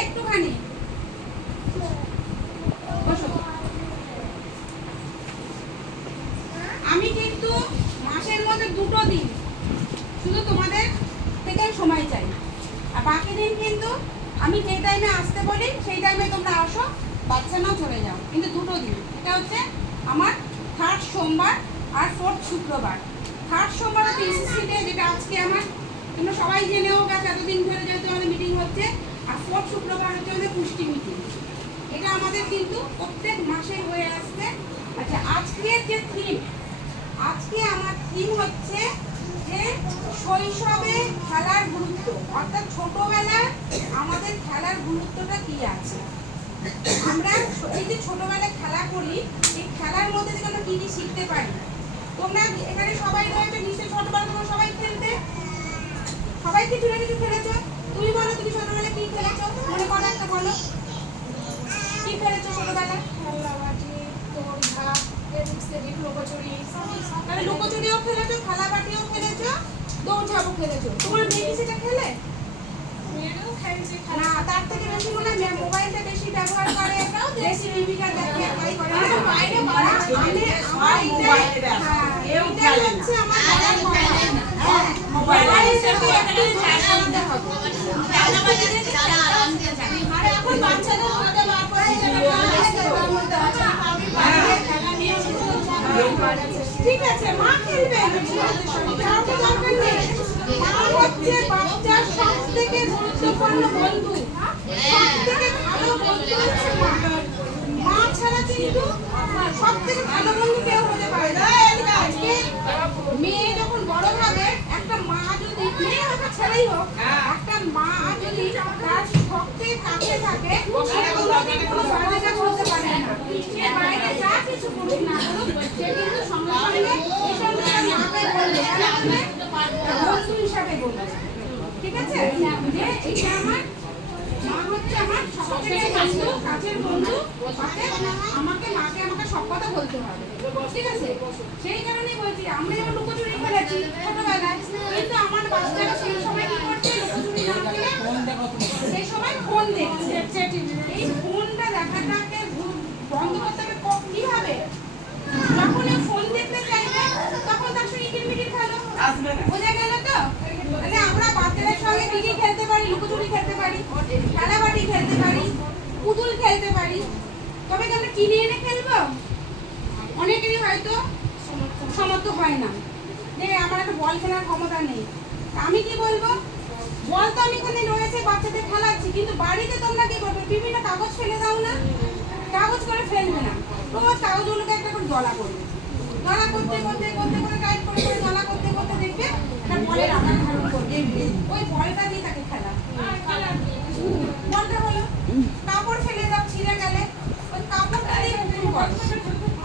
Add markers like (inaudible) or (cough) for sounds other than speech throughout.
একটুখানি আমি কিন্তু মাসের মধ্যে দুটো দিন শুধু তোমাদের থেকে সময় চাই। আর বাকি দিন কিন্তু আমি যে টাইমে আসতে বলি, সেই টাইমে তোমরা আসো। বাচ্চা নাও চলে যাও। কিন্তু দুটো দিন। এটা হচ্ছে আমার থার্ড সোমবার আর ফোর্থ শুক্রবার। থার্ড সোমবার হচ্ছে ইসিসি ডে যেটা আজকে আমার। তোমরা সবাই জেনেও গেছে, এতদিন ধরে যেহেতু আমাদের মিটিং হচ্ছে। আর ফোর্থ শুক্রবার হচ্ছে আমাদের পুষ্টি মিটিং এটা আমাদের কিন্তু প্রত্যেক মাসে হয়ে আসছে। আচ্ছা আজকের যে থিম আজকে আমার থিম হচ্ছে যে শৈশবে খেলার গুরুত্ব। অর্থাৎ ছোটবেলায় আমাদের খেলার গুরুত্বটা কি আছে? আমরা এই যে ছোটবেলায় খেলা করি এই খেলার মধ্যে থেকে আমরা কি কি শিখতে পারি? তোমরা এখানে সবাই রয়েছে নিশ্চয়ই ছোটবেলা তোমরা সবাই খেলতে। সবাই কিছু না কিছু খেলেছো? তুমি বলো তুমি ছোটবেলায় কি খেলেছো? মনে করো একটা বলো। কি খেলেছো ছোটবেলায়? তাহলে লুকোচুরিও খেলেছো খেলাবাটিও খেলেছো দৌড়ঝাঁপও খেলেছো। তোমার মেয়ে সেটা খেলে? না তার থেকে বেশি মনে হয় মে- মোবাইলটা বেশি ব্যবহার করে বেশি বিবিকা দেখে বাইরে হ্যাঁ, হচ্ছে আমার। হ্যাঁ, এটা খেলা নিয়ে ঠিক আছে মা খেলবে মা হচ্ছে বাচ্চার সব থেকে গুরুত্বপূর্ণ বন্ধু সব থেকে ভালো বন্ধু হচ্ছে মা মা ছাড়া কিন্তু সব থেকে ভালো বন্ধু কেউ হতে পারে না আজকে মেয়ে যখন বড় হবে একটা মা যদি মেয়ে ছেলেই হোক, একটা মা যদি তার সবথেকে কাছে থাকে কোনো কাজ করতে পারে না। বাইরে যা কিছু করুক না করুক, সে কিন্তু সঙ্গে মাকে বলবে হিসাবে বলবে। ঠিক আছে? যে এটা আমার, মা হচ্ছে আমার সবথেকে বন্ধু, কাছের বন্ধু আমাকে, মাকে আমাকে সব কথা বলতে হবে। ঠিক আছে? সেই কারণেই বলছি, আমরা লুকোচুরি খেলেছি ছোটবেলায় কিন্তু আমার বাচ্চারা সেই সময় কি করছে লুকোচুরি না খেলে সেই সময় ফোন দেখছে এই ফোনটা দেখাটাকে বন্ধ করতে হবে ক- কীভাবে যখন ফোন দেখতে চাইবে তখন তার সঙ্গে ইটির মিটির খেলো। বোঝা গেল তো? মানে আমরা বাচ্চাদের সঙ্গে কি খেলতে পারি লুকোচুরি খেলতে পারি খেলাবাটি খেলতে পারি পুতুল খেলতে পারি। তবে কি আমরা কিনে এনে খেলব? অনেকেরই হয়তো সমর্থ হয় না। যে আমার একটা বল খেলার ক্ষমতা নেই। আমি কি বলব? বল তো আমি এখানে রয়েছে, বাচ্চাদের খেলাচ্ছি, কিন্তু বাড়িতে তোমরা কি করবে? বিভিন্ন কাগজ ফেলে দাও না? কাগজ করে ফেলবে না। রোজ কাগজগুলোকে একটা করে দলা করবে। দলা করতে করতে করতে করে টাইট করে করে দলা করতে করতে দেখবে একটা বলের আকার ধারণ করবে। ওই বলটা দিয়ে তাকে খেলা। বলটা হলো, কাপড় ফেলে দাও, ছিঁড়ে গেলে। ওই কাপড়টা দিয়ে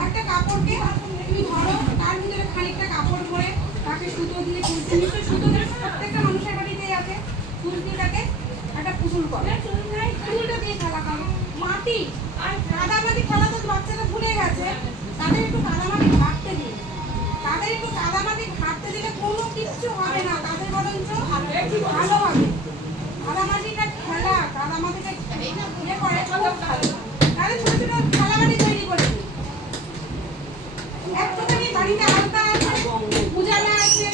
একটা কাপড়কে তুমি ধরো তার ভিতরে খানিকটা কাপড় ভরে তাকে সুতো দিয়ে তুলতে নিশ্চয়ই সুতো দিয়ে প্রত্যেকটা মানুষের বাড়িতেই আছে তুল দিয়ে তাকে একটা পুতুল করো পুতুলটা দিয়ে খেলা করো মাটি আর কাদামাটি খেলা তো বাচ্চারা ভুলে গেছে। তাদের একটু ঘাটতে তাদের একটু ঘাটতে দিলে কোনো কিচ্ছু হবে না, তাদের বরঞ্চ ভালো হবে কাদামাটিটা খেলা কাদামাটিটা ইয়ে করে খুব ভালো তাদের ছোট ছোট খেলামাটি তৈরি করে দিন একটুখানি বাড়িতে আলতা আছে উজালা আছে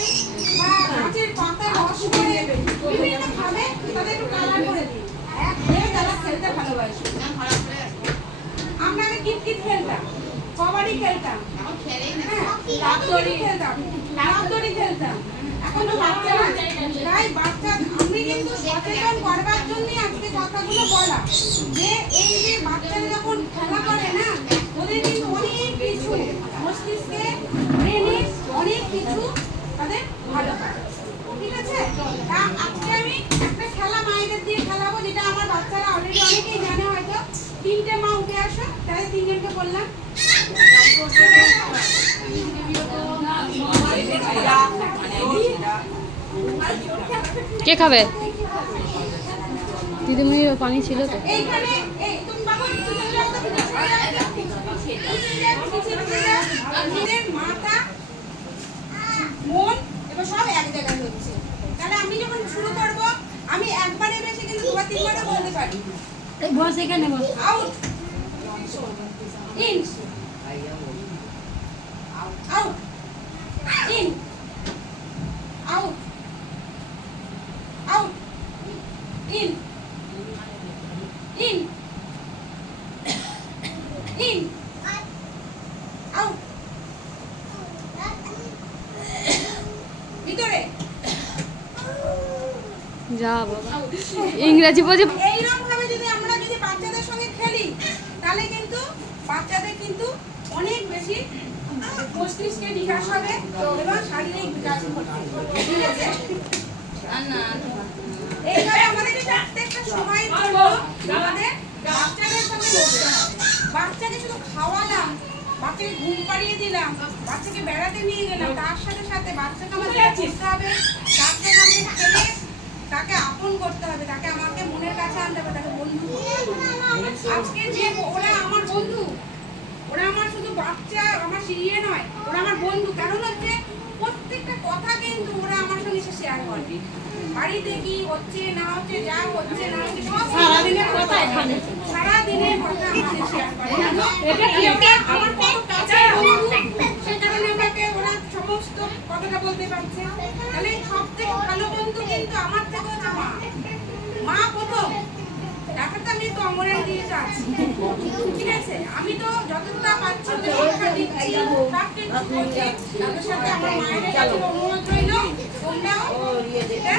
বা গাছের পাতা রস করে বিভিন্ন ভাবে তাদের একটু কালার করে দিন এক হয়ে তারা খেলতে ভালোবাসে আমরা আগে কিট কিট খেলতাম। কবাডি খেলতাম। হ্যাঁ লাফদড়ি লাফদড়ি খেলতাম। বাচ্চারা তাই বাচ্চা করবার জন্যই আজকে যে বাচ্চারা যখন খেলা না, ওদের কিছু মস্তিষ্কে ব্রেনে অনেক কিছু তাদের ভালো হয় ঠিক আছে? আজকে আমি তিনজনকে বললাম। কে খাবে? দিদিমণি পানি ছিল তো। আমি একবারে বেশি কিন্তু বলতে পারি। বস এখানে বস। Out in out in out out in in in out ভিতরে। যা বাবা। ইংরেজি বোঝে এইরকম ভাবে যদি আমরা যদি বাচ্চাদের সঙ্গে খেলি তাহলে কিন্তু বাচ্চাদের কিন্তু অনেক বেশি মস্তিষ্কে বিকাশ হবে এবং শারীরিক বিকাশ ঘটবে। এইভাবে আমাদের প্রত্যেকটা সময়ের জন্য আমাদের বাচ্চাদের সঙ্গে লড়তে হবে। বাচ্চাকে শুধু খাওয়ালাম বাচ্চাকে ঘুম পাড়িয়ে দিলাম বাচ্চাকে বেড়াতে নিয়ে গেলাম তার সাথে সাথে বাচ্চাকে আমাদের হবে আমাদের খেলে তাকে আপন করতে হবে তাকে আমাকে মনের কাছে আনতে হবে তাকে বন্ধু করতে হবে। আজকে যে ওরা আমার বন্ধু ওরা আমার শুধু বাচ্চা আমার ইয়ে নয় ওরা আমার বন্ধু। কারণ হচ্ছে প্রত্যেকটা কথা কিন্তু ওরা আমার সঙ্গে এসে শেয়ার করে। বাড়িতে কি হচ্ছে না হচ্ছে যা হচ্ছে না হচ্ছে সব সারাদিনের কথা এখানে। সারাদিনের কথা আমাকে শেয়ার করে। (laughs) এটা কি আমার কত কাছে বন্ধু সে কারণে আমাকে ওরা সমস্ত কথাটা বলতে পারছে তাহলে সব থেকে ভালো বন্ধু কিন্তু আমার থেকে হচ্ছে মা। মা প্রথম। তো আমি তো অমরের দিয়ে আছি ঠিক আছে? আমি তো যতটা পাচ্ছি ওদের শিক্ষা দিচ্ছি কিছু করছি তাদের সাথে আমার মায়ের কাছে অনুরোধ রইল। তোমরাও এটা